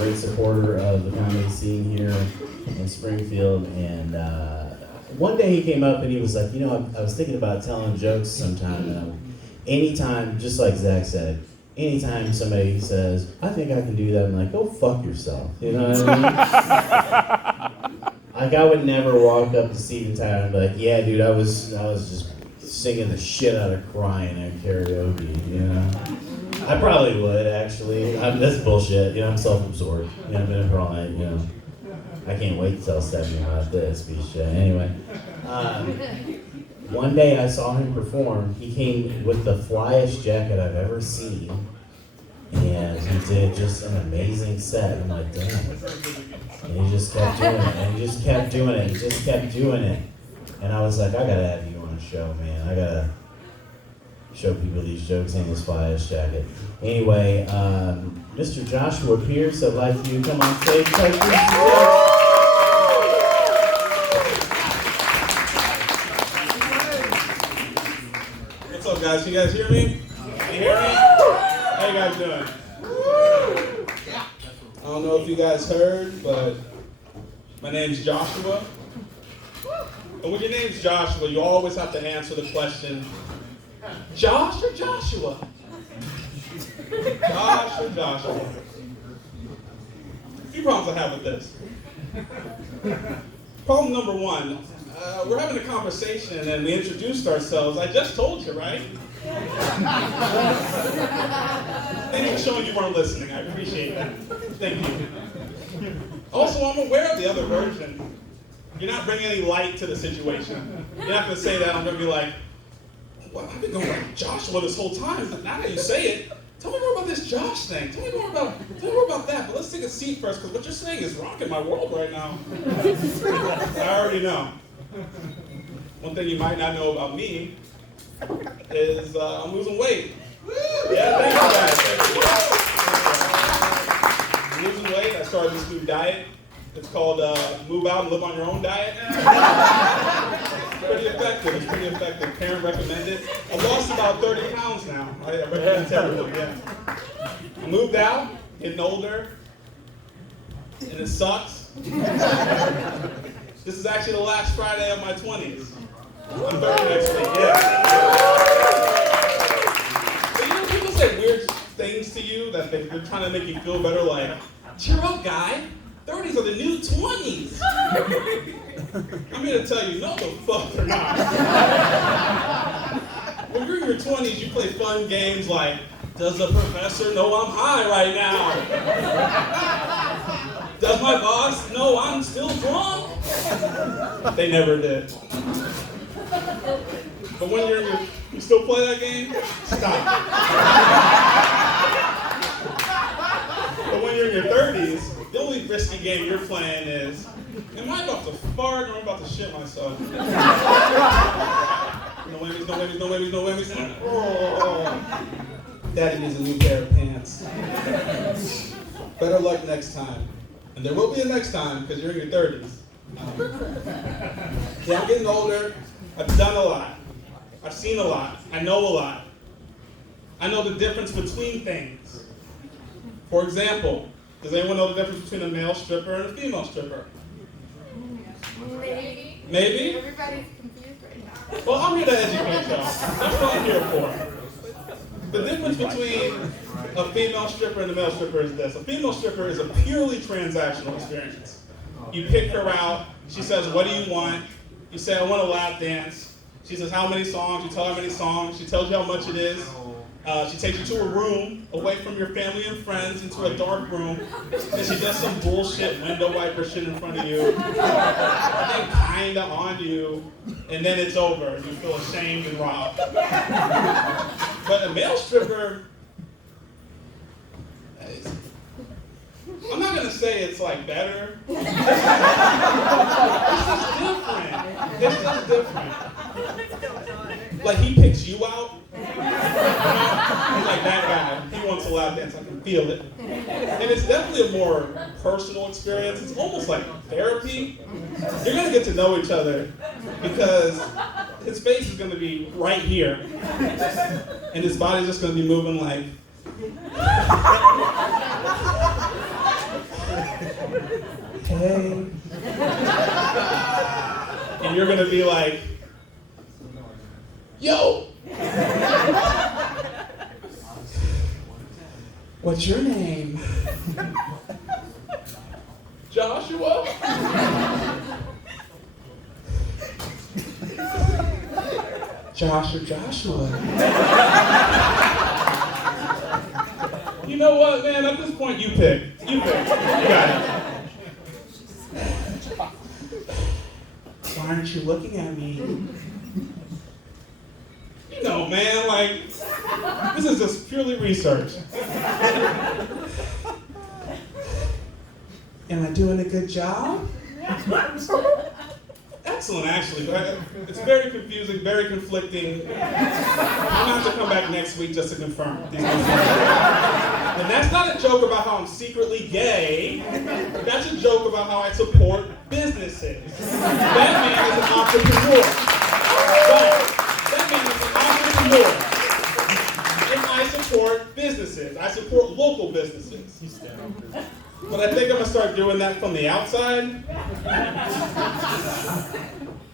great supporter of the comedy scene here in Springfield, and one day he came up and he was like, I was thinking about telling jokes sometime, and anytime, just like Zach said, anytime somebody says, I think I can do that, I'm like, go fuck yourself, you know what I mean? Like, I would never walk up to Steven Tyler and be like, yeah, dude, I was just singing the shit out of Crying at karaoke, I probably would, actually. That's bullshit, I'm self-absorbed, but probably, I can't wait to tell Stephanie about this piece of shit. Anyway, one day I saw him perform. He came with the flyest jacket I've ever seen, and he did just an amazing set. I'm like, damn. And he just kept doing it, and he just kept doing it, and just kept doing it. And I was like, I gotta have you on the show, man. I gotta show people these jokes in this flyest jacket. Anyway, Mr. Joshua Pierce, I'd like you to come on stage. What's up, guys? You guys hear me? Can you hear me? How you guys doing? I don't know if you guys heard, but my name's Joshua. And when your name's Joshua, you always have to answer the question, Josh or Joshua? Josh or Joshua? A few problems I have with this. Problem number one, we're having a conversation and we introduced ourselves. I just told you, right? Thanks for showing you weren't listening. I appreciate that. Thank you. Also, I'm aware of the other version. You're not bringing any light to the situation. You're not going to say that. I'm going to be like, well, I've been going like Joshua this whole time. Now that you say it, tell me more about this Josh thing. Tell me more about that. But let's take a seat first, because what you're saying is rocking my world right now. I already know. One thing you might not know about me is I'm losing weight. Yeah, thank you guys. I'm losing weight. I started this new diet. It's called Move Out and Live on Your Own Diet. It's pretty effective. Parent recommended. I lost about 30 pounds now. I recommend it to everyone, yeah. I moved out, getting older, and it sucks. This is actually the last Friday of my 20s. I'm 30 next week, yeah. So people say weird things to you that they're trying to make you feel better, like, cheer up, guy. 30s are the new 20s. I'm here to tell you, no the fuck they're not. When you're in your 20s, you play fun games like, does the professor know I'm high right now? Does my boss know I'm still drunk? They never did. But when you still play that game, stop. But when you're in your 30s, the only risky game you're playing is, am I about to fart or am I about to shit myself? No whammies. Oh. Daddy needs a new pair of pants. Better luck next time. And there will be a next time because you're in your 30s. Yeah, I'm getting older. I've done a lot. I've seen a lot. I know a lot. I know the difference between things. For example, does anyone know the difference between a male stripper and a female stripper? Maybe. Maybe? Everybody's confused right now. Well, I'm here to educate y'all. That's what I'm here for. The difference between a female stripper and a male stripper is this. A female stripper is a purely transactional experience. You pick her out. She says, what do you want? You say, I want a lap dance. She says, how many songs? You tell her how many songs. She tells you how much it is. She takes you to a room away from your family and friends into a dark room. And she does some bullshit window wiper shit in front of you. And kinda on you. And then it's over. You feel ashamed and robbed. But a male stripper, I'm not gonna say it's like better. It's just different. Like he picks you out. He's like that guy. He wants a lap dance. I can feel it. And it's definitely a more personal experience. It's almost like therapy. You're gonna get to know each other because his face is gonna be right here, and his body's just gonna be moving like. hey. And you're gonna be like, yo. What's your name? Joshua? Josh or Joshua? You know what, man? At this point, you pick. You pick. You got it. Why aren't you looking at me? You know, man, like, this is just purely research. Am I doing a good job? Excellent, actually. But it's very confusing, very conflicting. I'm gonna have to come back next week just to confirm these things. And that's not a joke about how I'm secretly gay. That's a joke about how I support businesses. That man is an entrepreneur. That man is an entrepreneur. And I support businesses. I support local businesses. But I think I'm gonna start doing that from the outside.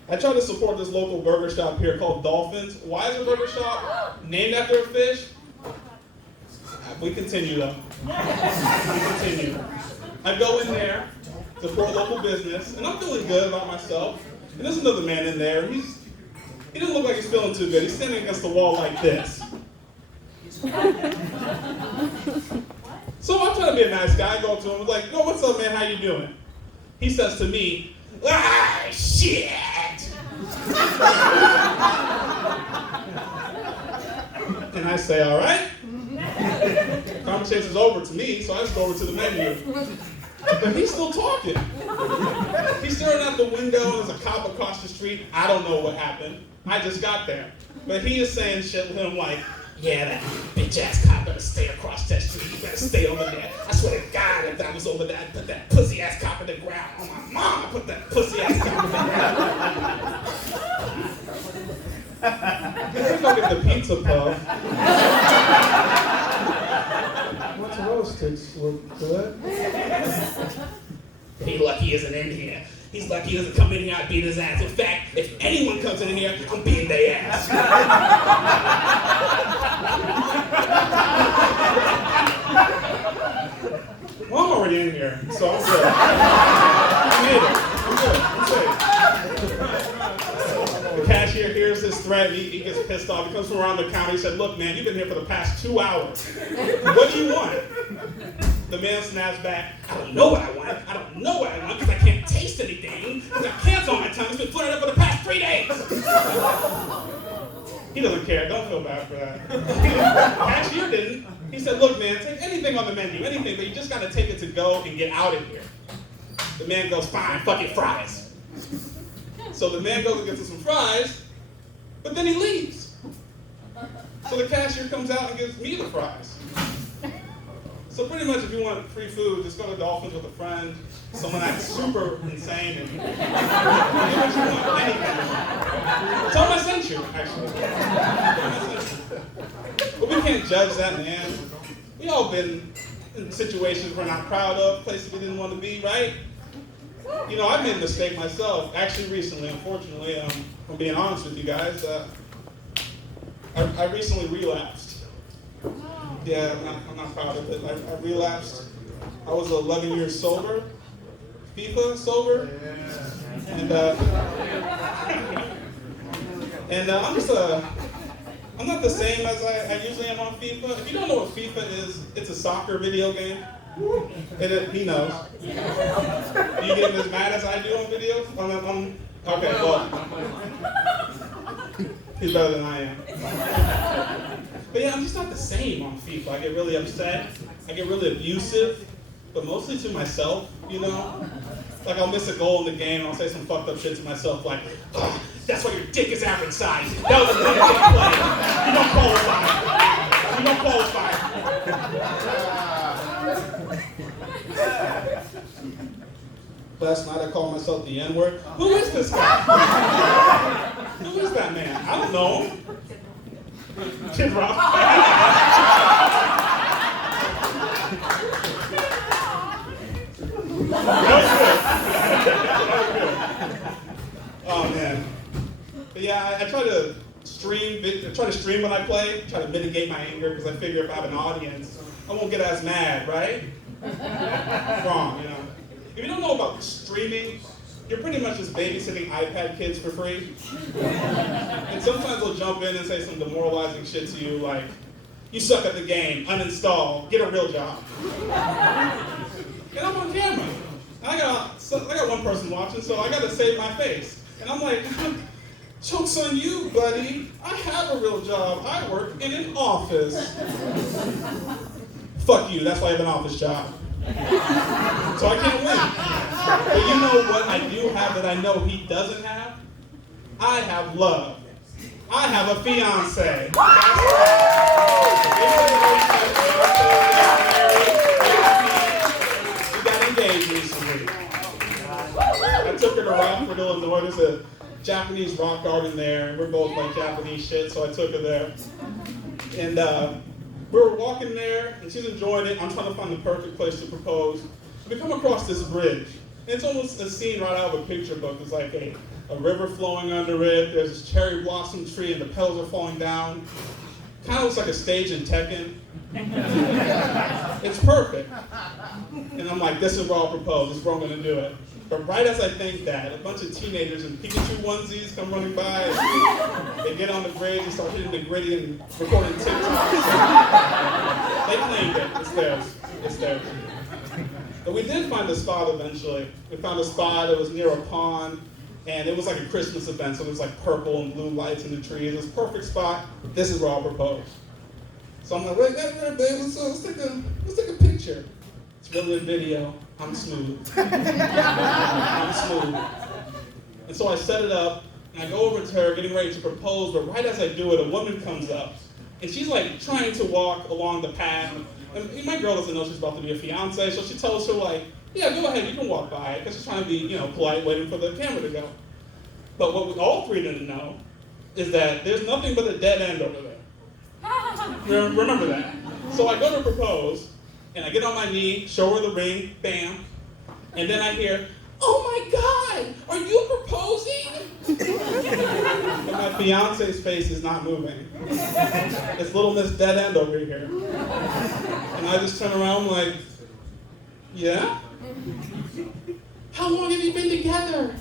I try to support this local burger shop here called Dolphins. Why is a burger shop named after a fish? We continue though. We continue. I go in there, support local business, and I'm feeling good about myself. And there's another man in there. He doesn't look like he's feeling too good. He's standing against the wall like this. So I'm trying to be a nice guy. I go to him, I was like, yo, what's up, man? How you doing? He says to me, ah, shit! And I say, all right. The conversation's over to me, so I just go over to the menu. But he's still talking. He's staring out the window, and there's a cop across the street. I don't know what happened. I just got there. But he is saying shit with him like, yeah, that bitch-ass cop better stay across that street. You better stay over there. I swear to God, if I was over there, I'd put that pussy-ass cop in the ground. Oh, my mom, I put that pussy-ass cop in the ground. Let's go get the pizza puff. What's roasted? Look good. He lucky he isn't in here. He's lucky he doesn't come in here, I beat his ass. In fact, if anyone comes in here, I'm beating their ass. Well, I'm already in here, so I'm good. I made it. I'm good. I'm safe. The cashier hears his threat, he gets pissed off. He comes from around the counter, he said, look, man, you've been here for the past 2 hours. What do you want? The man snaps back, I don't know what I want. I don't know what I want because I can't taste anything. I got cancer on my tongue. It's been flaring up for the past 3 days. He doesn't care. Don't feel bad for that. The cashier didn't. He said, look, man, take anything on the menu, anything, but you just got to take it to go and get out of here. The man goes, fine, fucking fries. So the man goes and gets us some fries, but then he leaves. So the cashier comes out and gives me the fries. So pretty much if you want free food, just go to Dolphins with a friend, someone that's super insane, and get what you want, anything. Tell them I sent you, actually. But we can't judge that, man. We all been in situations we're not proud of, places we didn't want to be, right? You know, I made a mistake myself, actually recently, unfortunately, if I'm being honest with you guys. I recently relapsed. Yeah, I'm not proud of it. I relapsed. I was 11 years sober, FIFA sober, and I'm not the same as I usually am on FIFA. If you don't know what FIFA is, it's a soccer video game. He knows. Do you get as mad as I do on videos? Okay, well, he's better than I am. But yeah, I'm just not the same on FIFA. I get really upset. I get really abusive, but mostly to myself, you know? Like I'll miss a goal in the game and I'll say some fucked up shit to myself like, oh, that's why your dick is average size. That was a good play. You don't qualify. You don't qualify. Last night I called myself the N-word. Who is this guy? Who is that man? I don't know him. Kid Rock. That was good. But yeah, I try to stream when I play, try to mitigate my anger, because I figure if I have an audience, I won't get as mad, right? Wrong, you know. If you don't know about streaming, you're pretty much just babysitting iPad kids for free. And sometimes they'll jump in and say some demoralizing shit to you like, you suck at the game, uninstall, get a real job. And I'm on camera. I got one person watching, so I gotta save my face. And I'm like, joke's on you, buddy. I have a real job. I work in an office. Fuck you, that's why I have an office job. So I can't win. But you know what I do have that I know he doesn't have? I have love. I have a fiance. We got engaged recently. I took her to Rockford, Illinois. There's a Japanese rock garden there, and we're both like Japanese shit, so I took her there. And we were walking there, and she's enjoying it. I'm trying to find the perfect place to propose. We come across this bridge, and it's almost a scene right out of a picture book. There's like a river flowing under it. There's this cherry blossom tree, and the petals are falling down. Kind of looks like a stage in Tekken. It's perfect. And I'm like, this is where I'll propose. This is where I'm going to do it. But right as I think that, a bunch of teenagers in Pikachu onesies come running by, and they get on the bridge and start hitting the gritty and recording TikToks. They claimed it. It's theirs. It's theirs. But we did find a spot eventually. We found a spot that was near a pond, and it was like a Christmas event, so there was like purple and blue lights in the trees. It was a perfect spot. This is where I'll propose. So I'm like, wait, babe, let's take a picture. It's really a video. I'm smooth. I'm smooth. And so I set it up, and I go over to her, getting ready to propose, but right as I do it, a woman comes up, and she's like trying to walk along the path, and my girl doesn't know she's about to be a fiance, so she tells her like, yeah, go ahead, you can walk by, because she's trying to be, polite, waiting for the camera to go. But what we all three didn't know is that there's nothing but a dead end over there. Remember that. So I go to propose, and I get on my knee, show her the ring, bam, and then I hear, oh my God, are you proposing? But my fiance's face is not moving. It's little Miss Dead End over here. And I just turn around like, yeah? How long have you been together?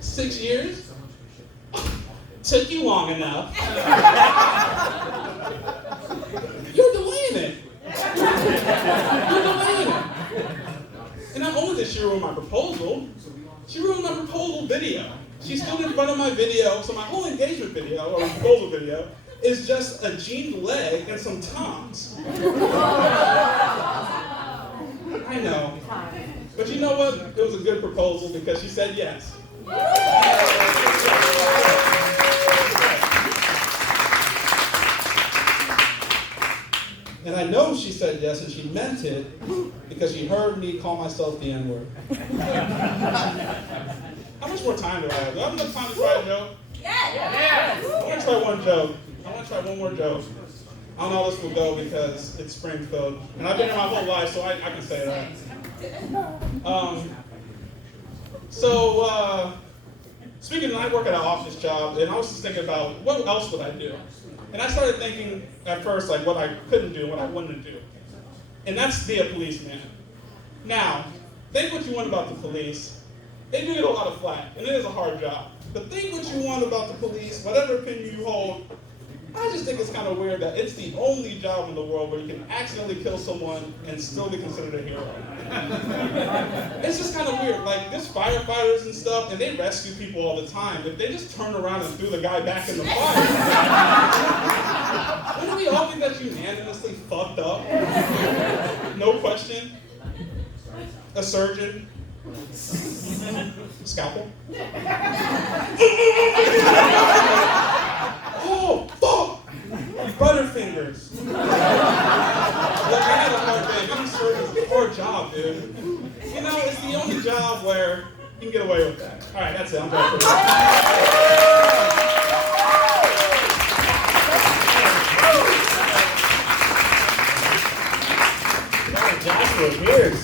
6 years? Took you long enough. You're delaying it. You're delaying it. And not only did she ruin my proposal, she ruined my proposal video. She stood in front of my video, so my whole engagement video, or proposal video, is just a jeaned leg and some Toms. I know. But you know what? It was a good proposal because she said yes. And I know she said yes, and she meant it because she heard me call myself the N-word. How much more time do I have? Do I have enough time to try a joke? Yes! I want to try one joke. I want to try one more joke. I don't know how this will go because it's Springfield. And I've been here my whole life, so I can say that. Speaking of, I work at an office job, and I was just thinking about what else would I do? And I started thinking at first like what I couldn't do, what I wouldn't do. And that's be a policeman. Now, think what you want about the police. They do get a lot of flack, and it is a hard job. But think what you want about the police, whatever opinion you hold. I just think it's kind of weird that it's the only job in the world where you can accidentally kill someone and still be considered a hero. It's just kind of weird. Like, there's firefighters and stuff, and they rescue people all the time. If they just turned around and threw the guy back in the fire, wouldn't we all think that's unanimously fucked up? No question. A surgeon. Scalpel. Oh, fuck! Butterfingers. Look, I had a hard day. Being a surgeon is a hard job, dude. You know, it's the only job where you can get away with that. All right, that's it. I'm done for that. Joshua Pierce.